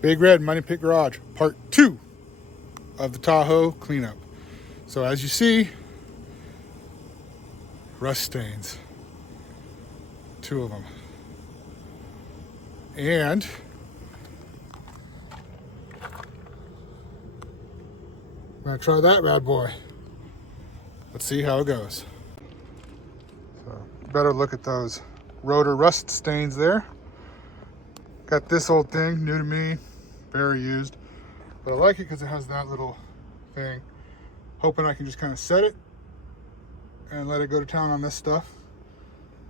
Big Red Money Pit Garage, part 2 of the Tahoe cleanup. So as you see, rust stains, 2 of them. And I'm gonna try that bad boy. Let's see how it goes. So better look at those rotor rust stains there. Got this old thing, new to me, very used. But I like it because it has that little thing. Hoping I can just kind of set it and let it go to town on this stuff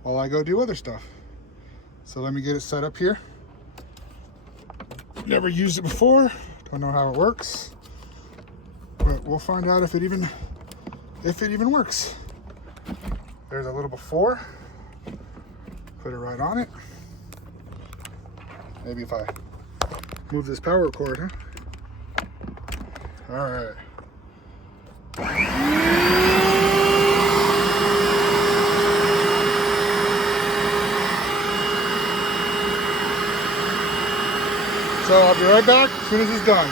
while I go do other stuff. So let me get it set up here. Never used it before, don't know how it works, but we'll find out if it even works. There's a little before. Put it right on it. Maybe if I move this power cord, huh? All right. So I'll be right back as soon as it's done.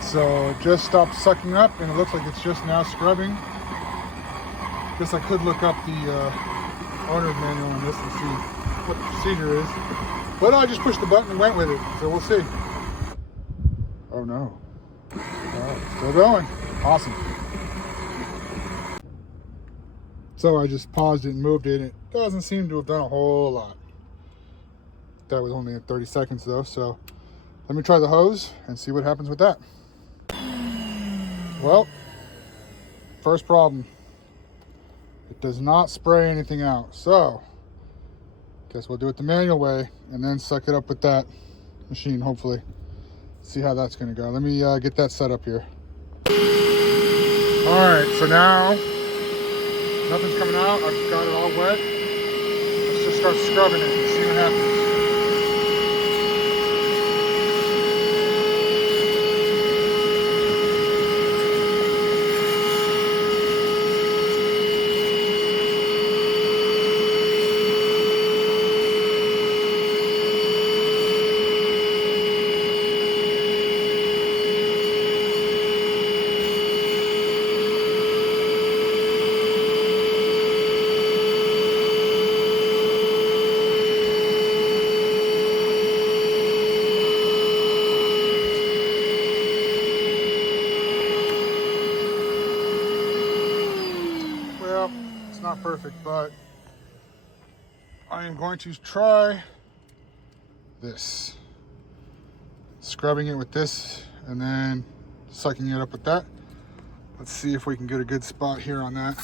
So it just stopped sucking up and it looks like it's just now scrubbing. Guess I could look up the owner's manual on this and see what the procedure is. But I just pushed the button and went with it, so we'll see. Oh no. Oh, still going. Awesome. So I just paused it and moved it. It doesn't seem to have done a whole lot. That was only in 30 seconds though, so let me try the hose and see what happens with that. Well, first problem. It does not spray anything out. So, guess we'll do it the manual way and then suck it up with that machine, hopefully. See how that's gonna go. Let me get that set up here. All right, so now nothing's coming out. I've got it all wet. Let's just start scrubbing it and see what happens. It's not perfect, but I am going to try this. Scrubbing it with this and then sucking it up with that. Let's see if we can get a good spot here on that.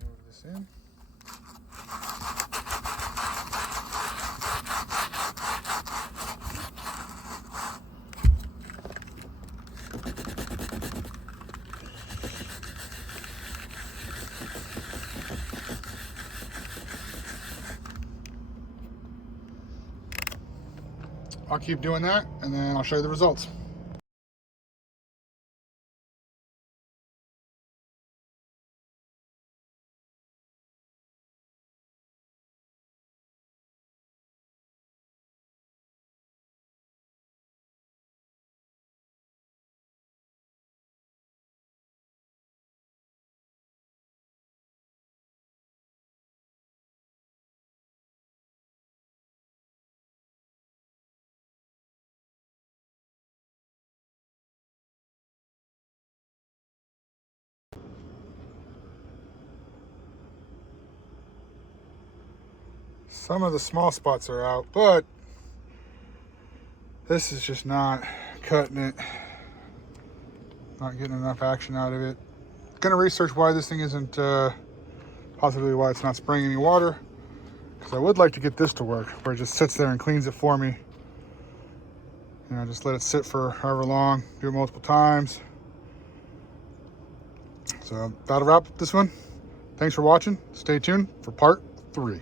Move this in. I'll keep doing that and then I'll show you the results. Some of the small spots are out, but this is just not cutting it. Not getting enough action out of it. Gonna research why this thing isn't, possibly why it's not spraying any water. Because I would like to get this to work, where it just sits there and cleans it for me. You know, just let it sit for however long, do it multiple times. So that'll wrap up this one. Thanks for watching. Stay tuned for part 3.